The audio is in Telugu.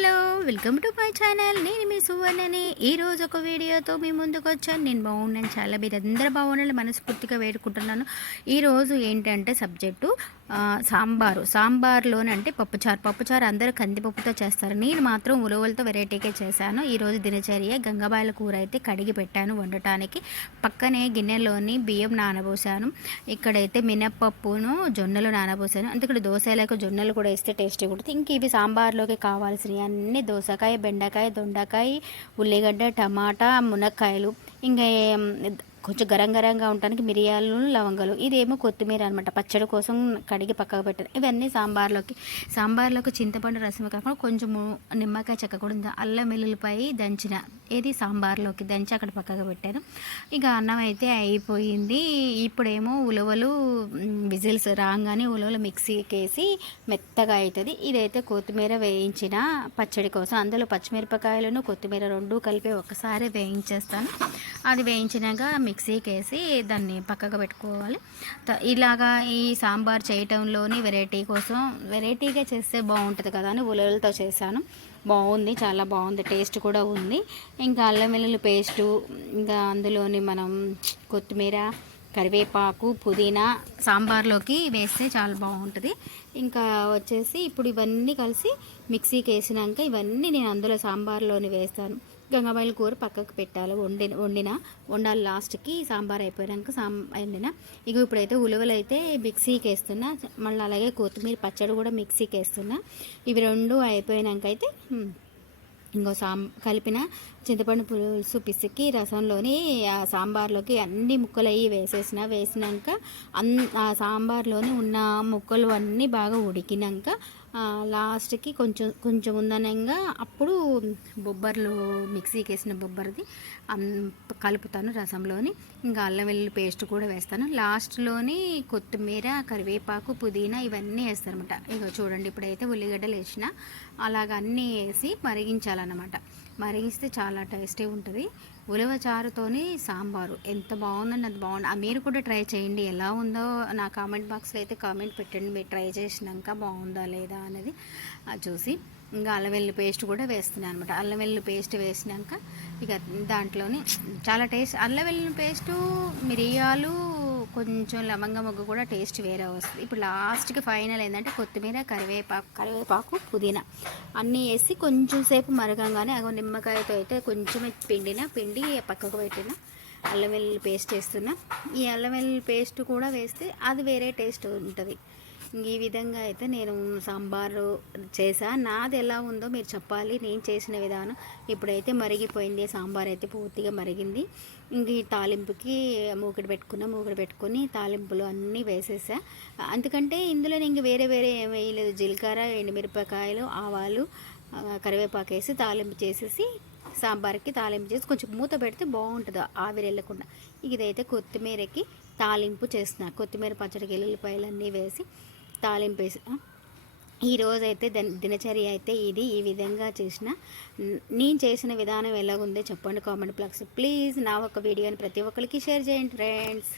Hello welcome to my channel. నేను మీ సువర్ణని. ఈరోజు ఒక వీడియోతో మీ ముందుకు వచ్చాను. నేను బాగున్నాను. చాలా మీరు అందరూ బాగుండాలని మనస్ఫూర్తిగా వేడుకుంటున్నాను. ఈరోజు ఏంటంటే సబ్జెక్టు సాంబారు. సాంబార్లోనే అంటే పప్పుచారు. పప్పుచారు అందరూ కందిపప్పుతో చేస్తారు. నేను మాత్రం ఉలవలతో వెరైటీగా చేశాను. ఈరోజు దినచర్య గంగబాయల కూర అయితే కడిగి పెట్టాను వండటానికి. పక్కనే గిన్నెలోని బియ్యం నానబోసాను. ఇక్కడైతే మినప్పప్పును జొన్నలు నానబోసాను. అంటే ఇక్కడ దోసలకు జొన్నలు కూడా వేస్తే టేస్టీ ఉంటుంది ఇంక ఇవి సాంబార్లోకి కావాల్సినవి అన్నీ దోసకాయ బెండకాయ దొండకాయ ఉల్లిగడ్డ టమాటా మునక్కాయలు. ఇంకా కొంచెం గరం గరంగా ఉండడానికి మిరియాలు లవంగాలు ఇదేమో కొత్తిమీర అనమాట పచ్చడి కోసం కడిగి పక్కకు పెట్టారు ఇవన్నీ సాంబార్లోకి సాంబార్లోకి చింతపండు రసం కాకుండా కొంచెము నిమ్మకాయ చెక్క కూడా అల్లం వెల్లుల్లిపాయ దంచిన. ఏది? సాంబార్లోకి దంచి అక్కడ పక్కకు పెట్టాను. ఇక అన్నం అయితే అయిపోయింది. ఇప్పుడేమో ఉలవలు విజిల్స్ రాగానే ఉలవలు మిక్సీకి వేసి మెత్తగా అవుతుంది ఇదైతే కొత్తిమీర వేయించిన పచ్చడి కోసం. అందులో పచ్చిమిరపకాయలను కొత్తిమీర రెండు కలిపి ఒకసారి వేయించేస్తాను. అది వేయించినాక మిక్సీకి వేసి దాన్ని పక్కకు పెట్టుకోవాలి. ఇలాగా ఈ సాంబార్ చేయటంలోని వెరైటీ కోసం వెరైటీగా చేస్తే బాగుంటుంది కదా అని ఉలవలతో చేశాను. బాగుంది చాలా బాగుంది టేస్ట్ కూడా ఉంది. ఇంకా అల్లం వెల్లుల్లి పేస్టు ఇంకా అందులోని మనం కొత్తిమీర కరివేపాకు పుదీనా సాంబార్లోకి వేస్తే చాలా బాగుంటుంది. ఇంకా వచ్చేసి ఇప్పుడు ఇవన్నీ కలిసి మిక్సీకి వేసినాక ఇవన్నీ నేను అందులో సాంబార్లోని వేస్తాను. గంగబాయిల కూర పక్కకు పెట్టాలి. వండిన వండిన వండాలి లాస్ట్కి. సాంబార్ అయిపోయాక సాం వండిన ఇక ఇప్పుడైతే ఉలవలు అయితే మిక్సీకి వేస్తున్నా మళ్ళీ అలాగే కొత్తిమీర పచ్చడి కూడా మిక్సీకి వేస్తున్నా ఇవి రెండు అయిపోయినాక అయితే ఇంకో సాం కలిపిన చింతపండు పులుసు పిసికి రసంలోని ఆ సాంబార్లోకి అన్ని ముక్కలు అవి వేసేసిన వేసినాక అన్ ఆ సాంబార్లోని ఉన్న ముక్కలు అన్నీ బాగా ఉడికినాక లాస్ట్కి కొంచెం కొంచెం ఉందనంగా అప్పుడు బొబ్బర్లు మిక్సీకి వేసిన బొబ్బరిది కలుపుతాను రసంలోని. ఇంకా అల్లం వెల్లుల్లి పేస్ట్ కూడా వేస్తాను. లాస్ట్లోని కొత్తిమీర కరివేపాకు పుదీనా ఇవన్నీ వేస్తారనమాట ఇక చూడండి ఇప్పుడైతే ఉల్లిగడ్డలు వేసిన అలాగ అన్నీ వేసి మరిగించాలన్నమాట. మరిగిస్తే చాలా టేస్టీ ఉంటుంది. ఉలవ చారుతోని సాంబారు. ఎంత బాగుందండి అది బాగుంది. ఆ మీరు కూడా ట్రై చేయండి. ఎలా ఉందో నా కామెంట్ బాక్స్లో అయితే కామెంట్ పెట్టండి. మీరు ట్రై చేసినాక బాగుందా లేదా అనేది అది చూసి. ఇంకా అల్లం వెల్లుల్లి పేస్ట్ కూడా వేస్తున్నాను అనమాట అల్లం వెల్లుల్లి పేస్ట్ వేసినాక ఇక దాంట్లోని చాలా టేస్ట్. అల్లం వెల్లుల్లి పేస్టు మిరియాలు కొంచెం లవంగ మొగ్గు కూడా టేస్ట్ వేరే వస్తుంది. ఇప్పుడు లాస్ట్కి ఫైనల్ ఏంటంటే కొత్తిమీర కరివేపాకు కరివేపాకు పుదీనా అన్నీ వేసి కొంచెం సేపు మరగంగానే అగో నిమ్మకాయతో అయితే కొంచెం పిండిన పిండి పక్కకు పెట్టిన అల్లం వెల్లుల్లి పేస్ట్ వేస్తున్నా. ఈ అల్లం వెల్లుల్లి పేస్ట్ కూడా వేస్తే అది వేరే టేస్ట్ ఉంటుంది. ఈ విధంగా అయితే నేను సాంబారు చేసా. నాది ఎలా ఉందో మీరు చెప్పాలి. నేను చేసిన విధానం ఇప్పుడైతే మరిగిపోయింది. సాంబార్ అయితే పూర్తిగా మరిగింది. ఇంక ఈ తాలింపుకి మూకిడి పెట్టుకున్న మూకిడి పెట్టుకొని తాలింపులు అన్నీ వేసేసా. అందుకంటే ఇందులో ఇంక వేరే వేరే ఏం వేయలేదు జీలకర్ర ఎండుమిరపకాయలు ఆవాలు కరివేపాకు వేసి తాలింపు చేసేసి సాంబార్కి తాలింపు చేసి కొంచెం మూత పెడితే బాగుంటుంది ఆవిరి వెళ్ళకుండా. ఇదైతే కొత్తిమీరకి తాలింపు చేస్తున్నా. కొత్తిమీర పచ్చడికి ఎల్లుల్లిపాయలు అన్నీ వేసి తాలింపు వేసి ఆ, అయితే దన్- దినచర్య అయితే ఇది. ఈ విధంగా చేసిన నేను చేసిన విధానం ఎలాగుందో చెప్పండి కామెంట్ బ్లాక్స్ ప్లీజ్ నా ఒక వీడియోని ప్రతి ఒక్కరికి షేర్ చేయండి ఫ్రెండ్స్.